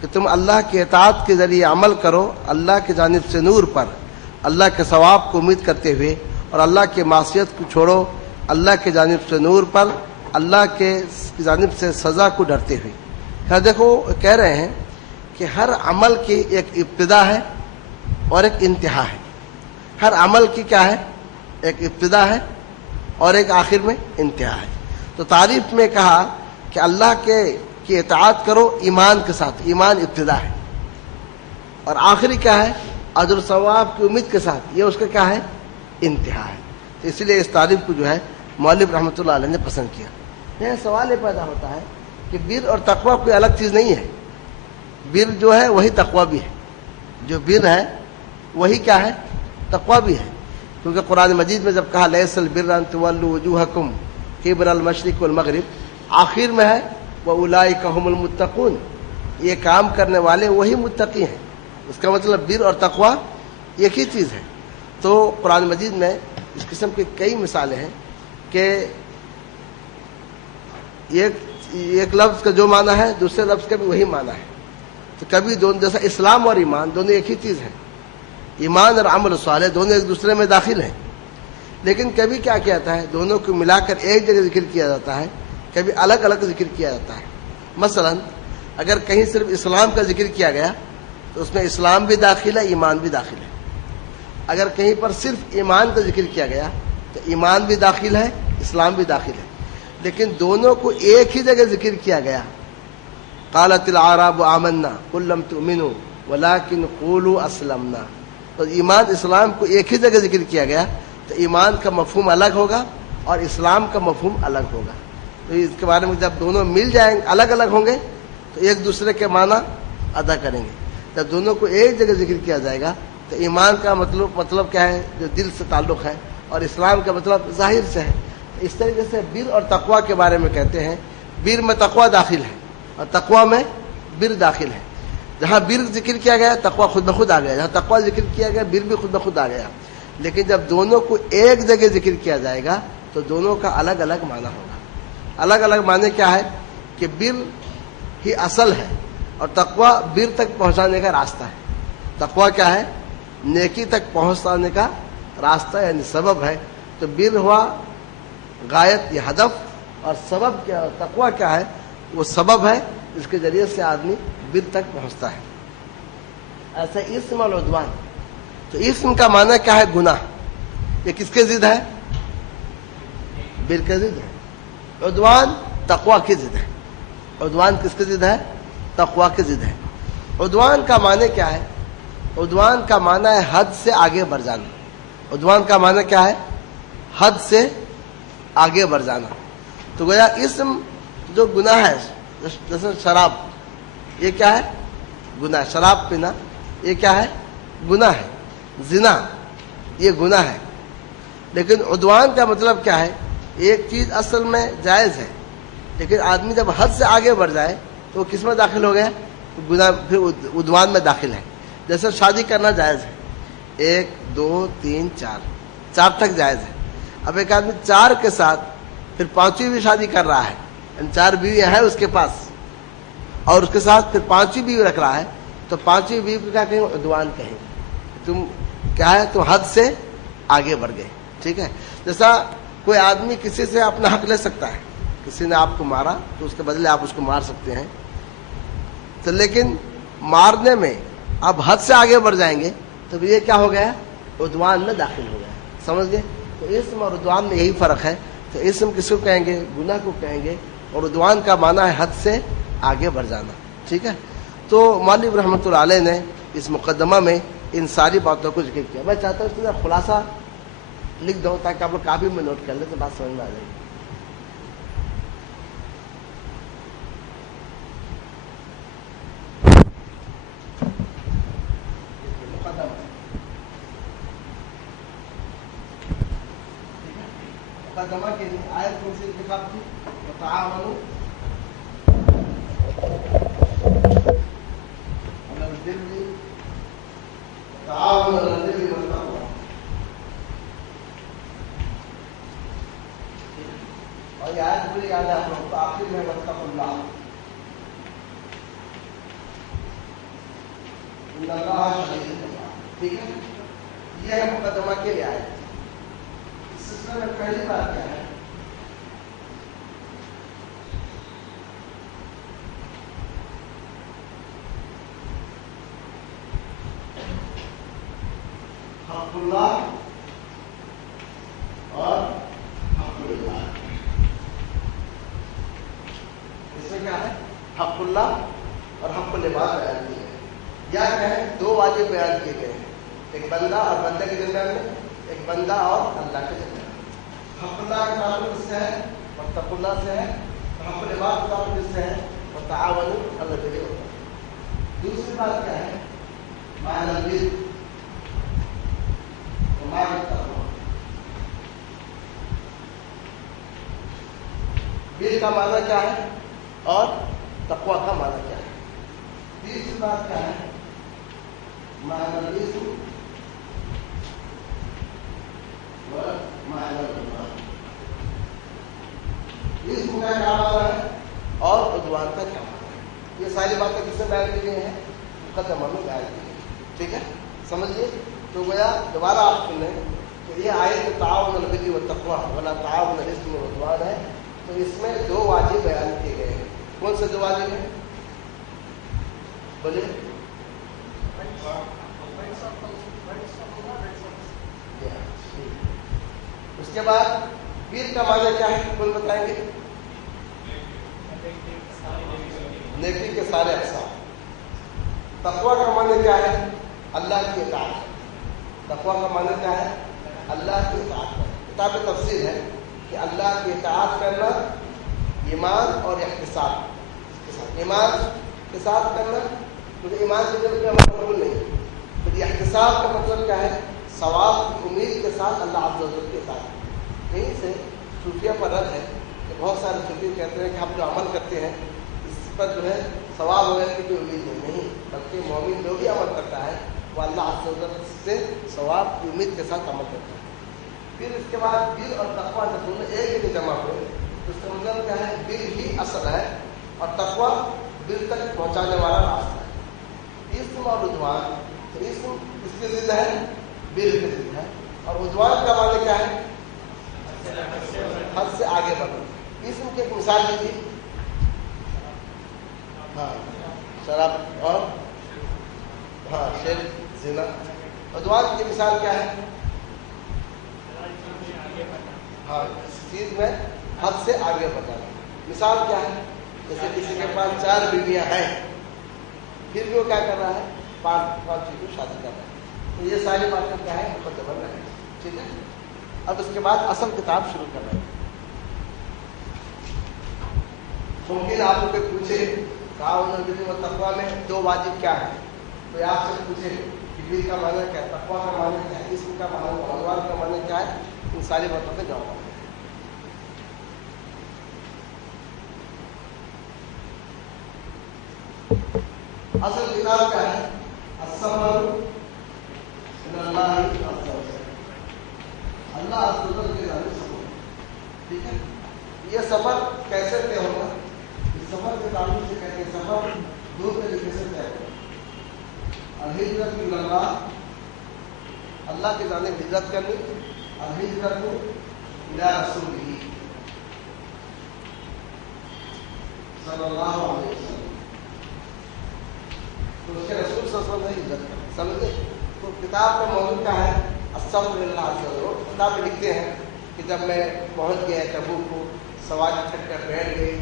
کہ تم اللہ کی اطاعت کے ذریعے عمل کرو اللہ کی جانب سے نور پر، اللہ کے ثواب کو امید کرتے ہوئے، اور اللہ کی معصیت کو چھوڑو اللہ کی جانب سے نور پر، اللہ کی جانب سے سزا کو ڈرتے ہوئے۔ خیر دیکھو کہہ رہے ہیں کہ ہر عمل کی ایک ابتدا ہے اور ایک انتہا ہے۔ ہر عمل کی کیا ہے؟ ایک ابتدا ہے اور ایک آخر میں انتہا ہے۔ تو تعریف میں کہا کہ اللہ کی اطاعت کرو ایمان کے ساتھ، ایمان ابتدا ہے، اور آخری کیا ہے؟ اجر و ثواب کی امید کے ساتھ، یہ اس کا کیا ہے؟ انتہا ہے۔ تو اس لیے اس تعریف کو جو ہے مولوی رحمۃ اللہ علیہ نے پسند کیا۔ یہ سوال یہ پیدا ہوتا ہے کہ بر اور تقوی کوئی الگ چیز نہیں ہے۔ بر جو ہے وہی تقوی بھی ہے، جو بر ہے وہی کیا ہے؟ تقوی بھی ہے، کیونکہ قرآن مجید میں جب کہا لیس البر ان تولوا وجوہکم قبل المشرق والمغرب، آخر میں ہے واولئک هم المتقون، یہ کام کرنے والے وہی متقی ہیں۔ اس کا مطلب بر اور تقوی ایک ہی چیز ہے۔ تو قرآن مجید میں اس قسم کی کئی مثالیں ہیں کہ ایک لفظ کا جو معنی ہے دوسرے لفظ کا بھی وہی معنی ہے۔ تو کبھی دونوں، جیسا اسلام اور ایمان دونوں ایک ہی چیز ہیں، ایمان اور عمل صالح دونوں ایک دوسرے میں داخل ہیں، لیکن کبھی کیا کیا جاتا ہے دونوں کو ملا کر ایک جگہ ذکر کیا جاتا ہے، کبھی الگ الگ ذکر کیا جاتا ہے۔ مثلا اگر کہیں صرف اسلام کا ذکر کیا گیا تو اس میں اسلام بھی داخل ہے، ایمان بھی داخل ہے۔ اگر کہیں پر صرف ایمان کا ذکر کیا گیا تو ایمان بھی داخل ہے، اسلام بھی داخل ہے، لیکن دونوں کو ایک ہی جگہ ذکر کیا گیا۔ قالت الاعراب آمنا قل لم تؤمنوا ولكن قولوا اسلمنا، تو ایمان اسلام کو ایک ہی جگہ ذکر کیا گیا تو ایمان کا مفہوم الگ ہوگا اور اسلام کا مفہوم الگ ہوگا۔ تو اس کے بارے میں جب دونوں مل جائیں گے، الگ الگ ہوں گے تو ایک دوسرے کے معنی ادا کریں گے۔ جب دونوں کو ایک جگہ ذکر کیا جائے گا تو ایمان کا مطلب کیا ہے؟ جو دل سے تعلق ہے، اور اسلام کا مطلب ظاہر سے ہے۔ اس طریقے سے بر اور تقوی کے بارے میں کہتے ہیں بر میں تقوی داخل ہے اور تقوی میں بر داخل ہے۔ جہاں بر ذکر کیا گیا تقوی خود بخود آ گیا، جہاں تقوی ذکر کیا گیا بر بھی خود بخود آ گیا۔ لیکن جب دونوں کو ایک جگہ ذکر کیا جائے گا تو دونوں کا الگ الگ معنی ہوگا۔ الگ الگ معنی کیا ہے؟ کہ بر ہی اصل ہے اور تقوی بر تک پہنچانے کا راستہ ہے۔ تقوی کیا ہے؟ نیکی تک پہنچانے کا راستہ یعنی سبب ہے۔ تو بر ہوا غایت یا ہدف، اور سبب کیا؟ تقوی کیا ہے؟ وہ سبب ہے جس کے ذریعے سے آدمی بر تک پہنچتا ہے۔ ایسا اسم اور عدوان، تو اسم کا معنی کیا ہے؟ گناہ۔ یہ کس کے ضد ہے؟ بر کے ضد ہے۔ عدوان تقوی کی ضد ہے۔ عدوان کس کے ضد ہے؟ تقوی کے ضد ہے۔ عدوان کا معنی کیا ہے؟ عدوان کا معنی ہے حد سے آگے بڑھ جانا۔ عدوان کا معنی کیا ہے؟ حد سے آگے بڑھ جانا۔ تو گویا اسم جو گناہ ہے، جیسے شراب، یہ کیا ہے؟ گناہ۔ شراب پینا یہ کیا ہے؟ گناہ ہے۔ زنا یہ گناہ ہے۔ لیکن عدوان کا مطلب کیا ہے؟ ایک چیز اصل میں جائز ہے، لیکن آدمی جب حد سے آگے بڑھ جائے تو وہ کس میں داخل ہو گیا؟ گناہ، پھر عدوان میں داخل ہے۔ جیسے شادی کرنا جائز ہے، 1 2 3 4 تک جائز ہے۔ اب ایک آدمی 4 کے ساتھ پھر 5ویں بھی شادی کر رہا ہے، 4 بیویاں ہیں اس کے پاس، اور اس کے ساتھ پھر 5ویں بیوی رکھ رہا ہے، تو 5ویں بیوی کو کیا کہیں گے؟ عدوان کہیں گے۔ تم کیا ہے؟ تم حد سے آگے بڑھ گئے۔ ٹھیک ہے؟ جیسا کوئی آدمی کسی سے اپنا حق لے سکتا ہے، کسی نے آپ کو مارا تو اس کے بدلے آپ اس کو مار سکتے ہیں، تو لیکن مارنے میں اب حد سے آگے بڑھ جائیں گے تو یہ کیا ہو گیا؟ عدوان میں داخل ہو گیا۔ سمجھ گئے؟ تو اسم اور عدوان میں یہی فرق ہے۔ تو اسم کس کو کہیں گے؟ گناہ کو کہیں گے، اور عدوان کا معنی ہے حد سے آگے بڑھ جانا۔ ٹھیک ہے؟ تو مولوی رحمۃ اللہ علیہ نے اس مقدمہ میں ان ساری باتوں کو ذکر کیا۔ میں چاہتا ہوں اس کا خلاصہ لکھ دو تاکہ آپ لوگ کاپی میں نوٹ کر لیں تو بات سمجھ میں آ جائے گی۔ مقدمہ کے لیے آیت کون سی انتخاب کی؟ وتعاونوا على البر وتعاونوا على البر والتقوى. اور یہ آیت پوری یاد ہے آپ لوگوں کو، آخر میں واتقوا اللہ ان اللہ شدید العقاب. ٹھیک ہے، یہ ہے مقدمہ کے لیے آیت. اس سلسلے میں پہلی بات کیا ہے؟ حق اللہ اور حق العباد. اس میں کیا ہے؟ حق اللہ اور حق العباد بیان کیے گئے. یا کہیں دو واجب بیان کیے گئے ہیں، ایک بندہ اور بندے کے درمیان میں، ایک بندہ اور اللہ کے درمیان میں. حق اللہ کا تعلق اس سے ہے اور تقوی اللہ سے ہے. حق العباد کا تعلق اس سے ہے اور تعاونوا علی البر والتقوی. دوسری بات کیا ہے؟ معنی البر ومعنی التقوی. بر کا معنی کیا ہے اور تقوی کا معنی کیا ہے؟ تیسری بات کیا ہے؟ معنی الاسم ومعنی العدوان. اسم کا کیا معنی ہے اور عدوان کا کیا معنی ہے؟ یہ ساری باتیں کس سے بیان کی گئی ہیں؟ مقدمہ میں بیان کی گئی. ٹھیک ہے، سمجھیے. تو گویا دوبارہ آپ سنیں کہ یہ آیت تعاون علی البر والتقوی ولا تعاون علی الاثم والعدوان ہے. تو اس میں دو واجب بیان کیے گئے ہیں. کون سے دو واجب ہیں؟ بولے. اس کے بعد بر کا معنی کیا ہے؟ کون بتائیں گے؟ نیکی کے سارے اقسام. تقوی کا معنی کیا ہے؟ اللہ کی اطاعت. تقوی کا معنی کیا ہے؟ اللہ کی اطاعت. کتاب تفسیر ہے کہ اللہ کی اطاعت کرنا ایمان اور احتساب کے ساتھ. ایمان کے ساتھ کرنا، کیونکہ ایمان سے جب عمل قبول نہیں. پھر احتساب کا مطلب کیا ہے؟ ثواب کی امید کے ساتھ اللہ عز و جل کے ساتھ. یہیں سے صوفیہ پر رد ہے کہ بہت سارے صوفی کہتے ہیں کہ ہم جو عمل کرتے ہیں اس پر جو ہے ثواب وغیرہ کی کوئی امید نہیں، بلکہ مومن جو بھی عمل کرتا ہے وہ اللہ عز و جل سے ثواب کی امید کے ساتھ عمل کرتا ہے. پھر اس کے بعد بر اور تقوی جب دونوں ایک ہی جمع ہوئے تو اس کا مطلب کیا ہے؟ بر ہی اصل ہے اور تقوی بر تک پہنچانے والا راستہ ہے. اسم اور عدوان، تو اسم اس کی ضد ہے، بر کی ضد ہے. اور عدوان کا معنی کیا ہے؟ حد سے آگے بڑھنا. اسم کی ایک مثال دیجیے. ہاں، شراب اور ہاں شرک، زنا. عدوان کی مثال کیا ہے؟ ہاں، اس چیز میں حد سے آگے بڑھنا. مثال کیا ہے؟ جیسے کسی کے پاس 4 بیویاں ہیں پھر بھی وہ کیا کر رہا ہے؟ 5 چیزوں شادی کر رہا ہے. تو یہ ساری باتیں کیا ہے؟ مقدمہ میں ہے. ٹھیک ہے، اب اس کے بعد اصل کتاب شروع کر رہے ہیں. ممکن آپ کو کوئی پوچھے تعاون علی البر والتقوی میں 2 واجب کیا ہے؟ کوئی آپ سے پوچھے کہ بر کا معنی کیا ہے، تقوی کا معنی کیا ہے، اسم کا معنی، عدوان کا معنی کیا ہے، ان ساری باتوں کا جواب. اصل کتاب کیا ہے؟ السفر الی اللہ عز و جل. اللہ عز و جل کے جانب سفر. ٹھیک ہے، یہ سفر کیسے طے ہوگا؟ اس سفر کے تعلق سے کہتے ہیں سفر 2 طریقے سے طے ہوگا. الہجرت الی اللہ، اللہ کی جانب ہجرت کرنی. الہجرت الی رسولہ صلی اللہ علیہ وسلم، تو اس کے رسول صلی اللہ علیہ وسلم نے ہجرت کرنا. سمجھے؟ تو کتاب کا موضوع کیا ہے؟ السفر الی اللہ عز و جل. کتاب میں لکھتے ہیں کہ جب میں پہنچ گیا تبوک کو، سواری چھٹ کر بیٹھ گئی.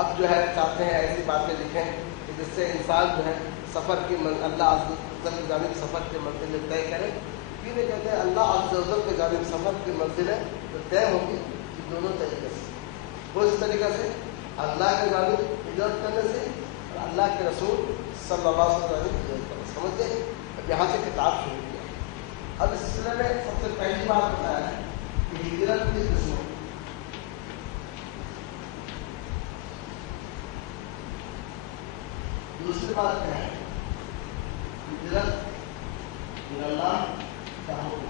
اب جو ہے چاہتے ہیں ایسی باتیں لکھیں کہ جس سے انسان جو ہے سفر کی اللہ عز و جل کی جانب سفر کی منزلیں طے کرے. پھر یہ کہتے ہیں اللہ عز و جل کی جانب سفر کی منزلیں جو طے ہوں گی دونوں طریقے سے. وہ اس طریقے سے اللہ کی جانب ہجرت کرنے سے اور اللہ کے رسول صلی اللہ علیہ وسلم ہجرت کرنے. سمجھتے؟ اب یہاں سے کتاب شروع کیا. اب اس سلسلے میں سب سے پہلی بات بتایا ہے کہ ہجرت کی قسمیں. دوسری بات کیا ہے؟ ہجرت اللہ کا حکم.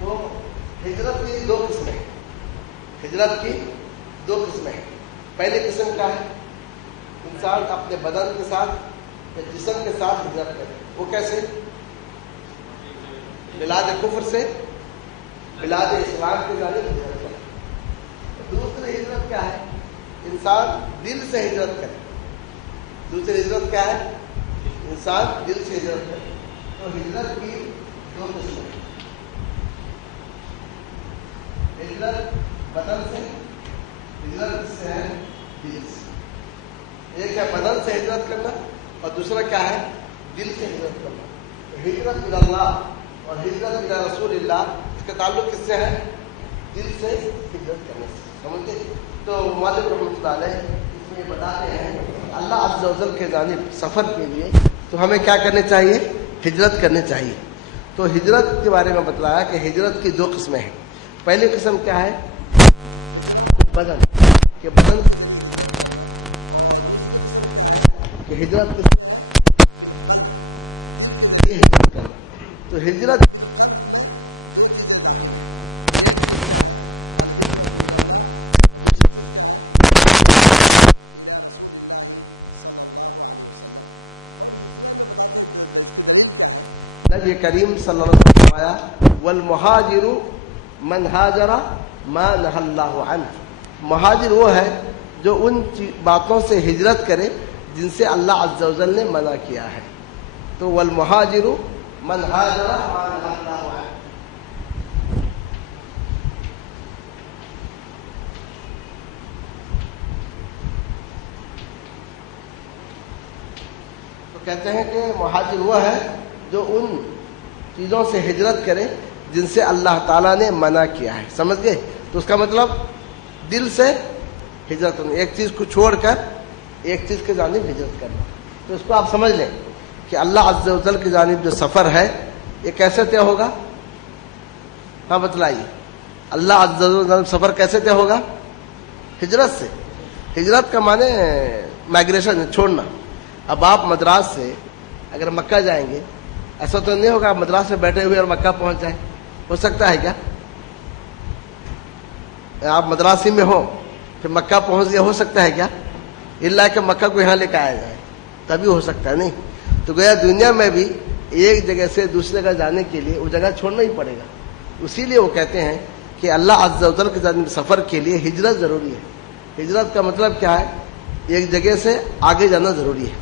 تو ہجرت کی دو قسمیں ہیں. ہجرت کی دو قسمیں ہیں. پہلی قسم کیا ہے؟ انسان اپنے بدن کے ساتھ یا جسم کے ساتھ ہجرت کرے. وہ کیسے؟ بلاد کفر سے بلاد اسلام کی جانب ہجرت کرے. دوسری ہجرت کیا ہے؟ انسان دل سے ہجرت کرے. دوسری ہجرت کیا ہے؟ انسان دل سے ہجرت کرے. تو ہجرت کی دو قسمیں ہیں. ہجرت بدن سے، ہجرت کس سے ہے؟ دل سے. ایک ہے بدن سے ہجرت کرنا اور دوسرا کیا ہے؟ دل سے ہجرت کرنا. ہجرت اللہ اور ہجرت رسول اللہ، اس کا تعلق کس سے ہے؟ دل سے ہجرت کرنے سے. سمجھتے؟ تو مولوی رحمۃ اللہ علیہ اس میں بتاتے ہیں اللہ عز و جل کے جانب سفر کے لیے تو ہمیں کیا کرنے چاہیے؟ ہجرت کرنی چاہیے. تو ہجرت کے بارے میں بتلایا کہ ہجرت کی دو قسمیں ہیں. پہلی قسم کیا ہے؟ بدن کہ بدن کہ ہجرت کرنا. تو ہجرت نبی کریم صلی اللہ علیہ وسلم نے فرمایا والمہاجر من ہاجر ما نہى اللہ عنہ. مہاجر وہ ہے جو ان باتوں سے ہجرت کرے جن سے اللہ عز و جل نے منع کیا ہے. تو والمہاجر من ہاجر ما نہى اللہ عنہ. تو کہتے ہیں کہ مہاجر وہ ہے جو ان چیزوں سے ہجرت کرے جن سے اللہ تعالیٰ نے منع کیا ہے. سمجھ گئے؟ تو اس کا مطلب دل سے ہجرت ہونا، ایک چیز کو چھوڑ کر ایک چیز کی جانب ہجرت کرنا. تو اس کو آپ سمجھ لیں کہ اللہ عز و جل کی جانب جو سفر ہے یہ کیسے طے ہوگا؟ ہاں بتلائیے. اللہ عز و جل سفر کیسے طے ہوگا؟ ہجرت سے. ہجرت کا معنی مائگریشن، چھوڑنا. اب آپ مدراس سے اگر مکہ جائیں گے، ایسا تو نہیں ہوگا آپ مدراس میں بیٹھے ہوئے اور مکہ پہنچ جائیں. ہو سکتا ہے کیا؟ آپ مدراسی میں ہو پھر مکہ پہنچ گیا، ہو سکتا ہے کیا؟ اللہ کہ مکہ کو یہاں لے کے آیا جائے تبھی ہو سکتا ہے. نہیں تو گویا دنیا میں بھی ایک جگہ سے دوسرے جگہ جانے کے لیے وہ جگہ چھوڑنا ہی پڑے گا. اسی لیے وہ کہتے ہیں کہ اللہ عز و جل کے جانب سفر کے لیے ہجرت ضروری ہے. ہجرت کا مطلب کیا ہے؟ ایک جگہ سے آگے جانا ضروری ہے.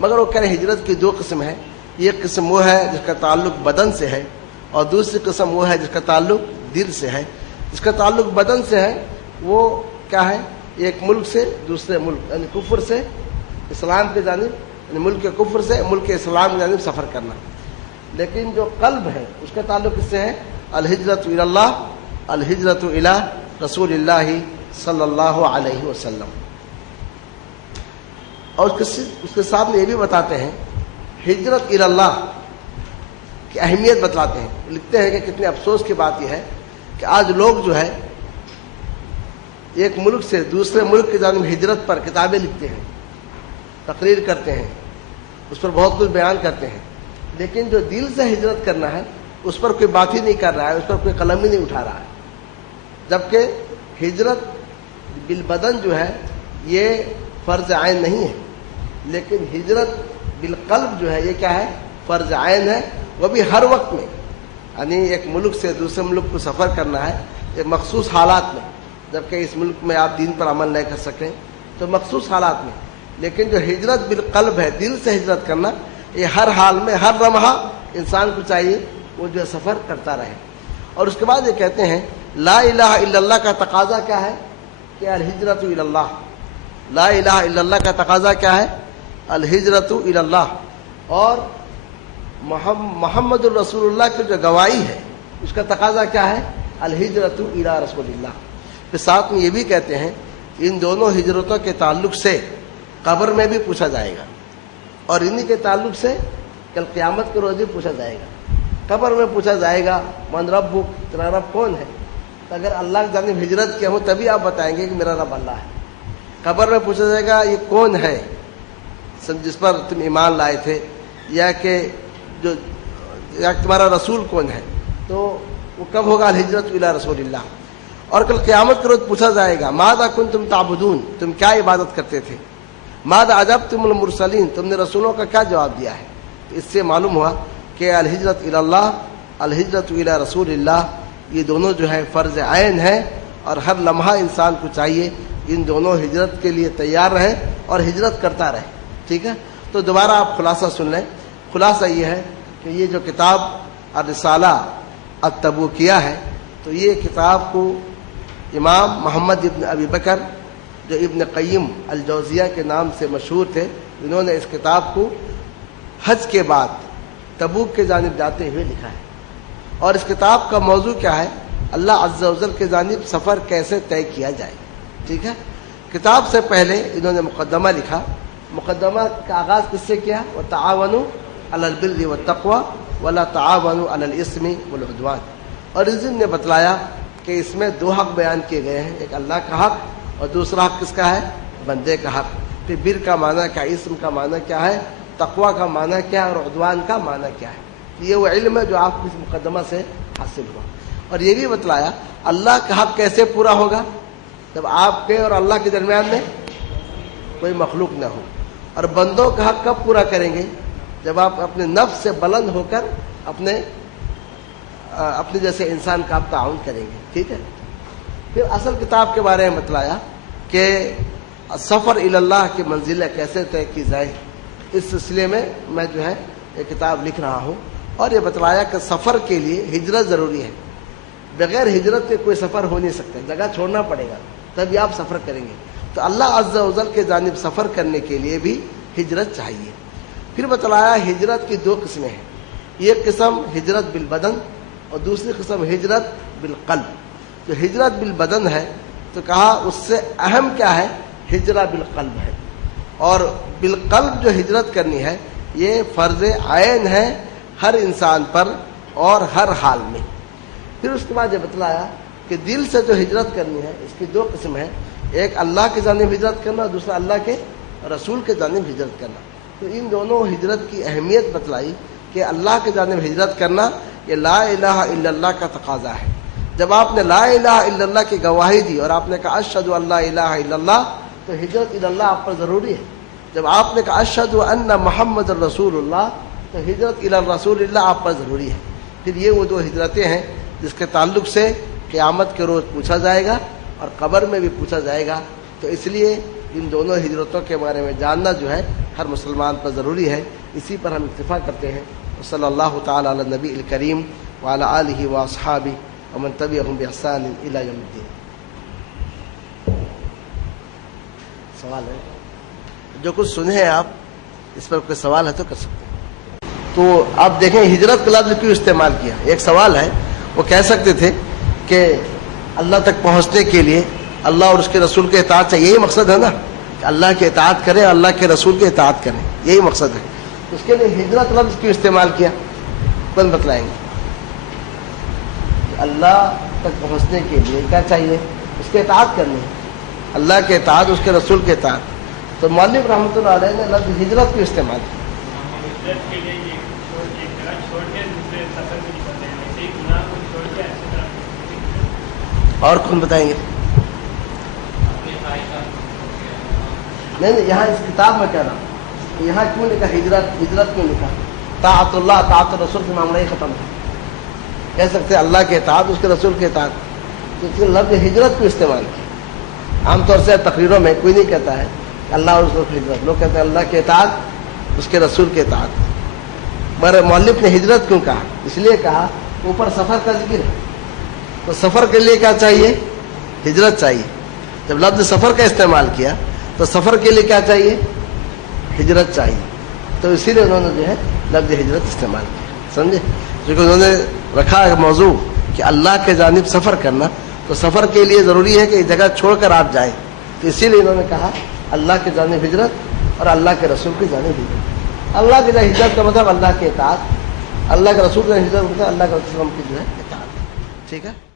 مگر وہ کہہ رہے ہیں ہجرت کی دو قسم ہے. ایک قسم وہ ہے جس کا تعلق بدن سے ہے اور دوسری قسم وہ ہے جس کا تعلق دل سے ہے. جس کا تعلق بدن سے ہے وہ کیا ہے؟ ایک ملک سے دوسرے ملک یعنی کفر سے اسلام کی جانب، یعنی ملک کفر سے ملک اسلام کی جانب سفر کرنا. لیکن جو قلب ہے اس کا تعلق کس سے ہے؟ الہجرت الی اللہ، الہجرت الی رسول اللہ صلی اللہ علیہ وسلم. اور اس کے ساتھ میں یہ بھی بتاتے ہیں ہجرت الی اللہ کی اہمیت بتلاتے ہیں. لکھتے ہیں کہ کتنے افسوس کی بات یہ ہے کہ آج لوگ جو ہے ایک ملک سے دوسرے ملک کی جانب ہجرت پر کتابیں لکھتے ہیں، تقریر کرتے ہیں، اس پر بہت کچھ بیان کرتے ہیں، لیکن جو دل سے ہجرت کرنا ہے اس پر کوئی بات ہی نہیں کر رہا ہے، اس پر کوئی قلم ہی نہیں اٹھا رہا ہے. جبکہ ہجرت بالبدن جو ہے یہ فرض عین نہیں ہے، لیکن ہجرت بالقلب جو ہے یہ کیا ہے؟ فرض عین ہے. وہ بھی ہر وقت میں، یعنی ایک ملک سے دوسرے ملک کو سفر کرنا ہے ایک مخصوص حالات میں، جبکہ اس ملک میں آپ دین پر عمل نہیں کر سکیں تو مخصوص حالات میں. لیکن جو ہجرت بالقلب ہے، دل سے ہجرت کرنا، یہ ہر حال میں ہر لمحہ انسان کو چاہیے وہ جو سفر کرتا رہے. اور اس کے بعد یہ کہتے ہیں لا الہ الا اللہ کا تقاضا کیا ہے؟ کہ الہجرت الی اللہ. لا الہ الا اللہ کا تقاضا کیا ہے؟ الہجرت الی اللہ. اور محمد الرسول اللہ کی جو گواہی ہے اس کا تقاضا کیا ہے؟ الہجرت الی رسول اللہ. پھر ساتھ میں یہ بھی کہتے ہیں ان دونوں ہجرتوں کے تعلق سے قبر میں بھی پوچھا جائے گا اور انہی کے تعلق سے کل قیامت کے روز بھی پوچھا جائے گا. قبر میں پوچھا جائے گا من ربک، تیرا رب کون ہے؟ تو اگر اللہ کی جانب ہجرت کیا ہو تبھی آپ بتائیں گے کہ میرا رب اللہ ہے. قبر میں پوچھا جائے گا یہ کون ہے جس پر تم ایمان لائے تھے، یا کہ یا تمہارا رسول کون ہے، تو وہ کب ہوگا؟ الہجرت الی رسول اللہ. اور کل قیامت کے روز پوچھا جائے گا ماذا کنتم تعبدون، تم کیا عبادت کرتے تھے، ماذا اجبتم المرسلین، تم نے رسولوں کا کیا جواب دیا ہے. اس سے معلوم ہوا کہ الہجرت الی اللہ، الہجرت الی رسول اللہ، یہ دونوں جو ہے فرض عین ہے، اور ہر لمحہ انسان کو چاہیے ان دونوں ہجرت کے لیے تیار رہے اور ہجرت کرتا رہے. ٹھیک ہے، تو دوبارہ آپ خلاصہ سن لیں. خلاصہ یہ ہے کہ یہ جو کتاب الرسالہ التبوکیہ ہے، تو یہ کتاب کو امام محمد ابن ابی بکر جو ابن قیم الجوزیہ کے نام سے مشہور تھے، انہوں نے اس کتاب کو حج کے بعد تبوک کے جانب جاتے ہوئے لکھا ہے. اور اس کتاب کا موضوع کیا ہے؟ اللہ عز و جل کے جانب سفر کیسے طے کیا جائے. ٹھیک ہے، کتاب سے پہلے انہوں نے مقدمہ لکھا. مقدمہ کا آغاز کس سے کیا؟ وَتَعَاوَنُوا عَلَى الْبِرِّ وَالتَّقْوَى وَلَا تَعَاوَنُوا عَلَى الْإِثْمِ وَالْعُدْوَانِ. اور اس دن نے بتلایا کہ اس میں دو حق بیان کیے گئے ہیں، ایک اللہ کا حق اور دوسرا حق کس کا ہے؟ بندے کا حق. پھر بر کا معنی کیا، اسم کا معنی کیا ہے، تقوی کا معنی کیا ہے، اور عدوان کا معنی کیا ہے. یہ وہ علم ہے جو آپ کو اس مقدمہ سے حاصل ہوا. اور یہ بھی بتلایا اللہ کا حق کیسے پورا ہوگا، جب آپ کے اور اللہ کے درمیان میں کوئی مخلوق نہ ہو. اور بندوں کا حق کب پورا کریں گے؟ جب آپ اپنے نفس سے بلند ہو کر اپنے جیسے انسان کا آپ تعاون کریں گے. ٹھیک ہے، پھر اصل کتاب کے بارے میں بتلایا کہ سفر الی اللہ کی منزلیں کیسے طے کی جائے. اس سلسلے میں میں جو ہے یہ کتاب لکھ رہا ہوں. اور یہ بتلایا کہ سفر کے لیے ہجرت ضروری ہے. بغیر ہجرت کے کوئی سفر ہو نہیں سکتا، جگہ چھوڑنا پڑے گا تبھی آپ سفر کریں گے. تو اللہ عز و جل کے جانب سفر کرنے کے لیے بھی ہجرت چاہیے. پھر بتلایا ہجرت کی دو قسمیں ہیں، ایک قسم ہجرت بالبدن اور دوسری قسم ہجرت بالقلب. جو ہجرت بالبدن ہے تو کہا اس سے اہم کیا ہے؟ ہجرت بالقلب ہے. اور بالقلب جو ہجرت کرنی ہے یہ فرض عین ہے ہر انسان پر اور ہر حال میں. پھر اس کے بعد یہ بتلایا کہ دل سے جو ہجرت کرنی ہے اس کی دو قسم ہے، ایک اللہ کی جانب ہجرت کرنا اور دوسرا اللہ کے رسول کے جانب ہجرت کرنا. تو ان دونوں ہجرت کی اہمیت بتلائی کہ اللہ کے جانب ہجرت کرنا یہ لا الہ الا اللہ کا تقاضا ہے. جب آپ نے لا الہ الا اللہ کی گواہی دی اور آپ نے کہا اشہد ان لا الہ الا اللہ، تو ہجرت الی اللہ آپ پر ضروری ہے. جب آپ نے کہا اشہد ان محمد رسول اللہ، تو ہجرت الی رسول اللہ آپ پر ضروری ہے. پھر یہ وہ دو ہجرتیں ہیں جس کے تعلق سے قیامت کے روز پوچھا جائے گا اور قبر میں بھی پوچھا جائے گا. تو اس لیے ان دونوں ہجرتوں کے بارے میں جاننا جو ہے ہر مسلمان پر ضروری ہے. اسی پر ہم اکتفا کرتے ہیں. صلی اللہ تعالی علی النبی الکریم وعلی آلہ واصحابہ ومن تبعہم باحسان الی یوم الدین. سوال ہے؟ جو کچھ سنے ہیں آپ اس پر کوئی سوال ہے تو کر سکتے ہیں. تو آپ دیکھیں ہجرت کا لفظ کیوں استعمال کیا. ایک سوال ہے، وہ کہہ سکتے تھے کہ اللہ تک پہنچنے کے لیے اللہ اور اس کے رسول کے اطاعت چاہیے. یہی مقصد ہے نا کہ اللہ کے اطاعت کریں، اللہ کے رسول کے اطاعت کریں، یہی مقصد ہے. اس کے لیے ہجرت لفظ کیوں استعمال کیا، کون بتلائیں گے؟ اللہ تک پہنچنے کے لیے کیا چاہیے؟ اس کے اطاعت کرنی ہے، اللہ کے اطاعت، اس کے رسول کے اطاعت. تو مولوی رحمۃ اللہ علیہ نے لفظ ہجرت کیوں استعمال کیا؟ اور کون بتائیں گے؟ نہیں، یہاں اس کتاب میں کہہ رہا ہوں کہ یہاں کیوں لکھا ہجرت کیوں لکھا؟ طاعت اللہ طاعت الرسول کا معاملہ ہی ختم ہے. کہہ سکتے اللہ کے اطاعت، اس کے رسول کے اطاعت. تو اس کے لفظ ہجرت کیوں استعمال کیا؟ عام طور سے تقریروں میں کوئی نہیں کہتا ہے کہ اللہ اور رسول کی ہجرت، لوگ کہتے ہیں اللہ کے اطاعت، اس کے رسول کے اطاعت. مگر مؤلف نے ہجرت کیوں کہا؟ اس لیے کہا اوپر سفر کا ذکر ہے، تو سفر کے لیے کیا چاہیے؟ ہجرت چاہیے. جب لفظ سفر کا استعمال کیا تو سفر کے لیے کیا چاہیے؟ ہجرت چاہیے. تو اسی لیے انہوں نے جو ہے لفظ ہجرت استعمال کیا. سمجھے؟ کیونکہ انہوں نے رکھا ہے موضوع کہ اللہ کے جانب سفر کرنا، تو سفر کے لیے ضروری ہے کہ ایک جگہ چھوڑ کر آپ جائیں. تو اسی لیے انہوں نے کہا اللہ کی جانب ہجرت اور اللہ کے رسول کی جانب ہجرت. اللہ کی جانب ہجرت کا مطلب اللہ کے اطاعت، اللہ کے رسول کی ہجرت کا مطلب اللہ کے رسول کی جو ہے اطاعت. ٹھیک ہے.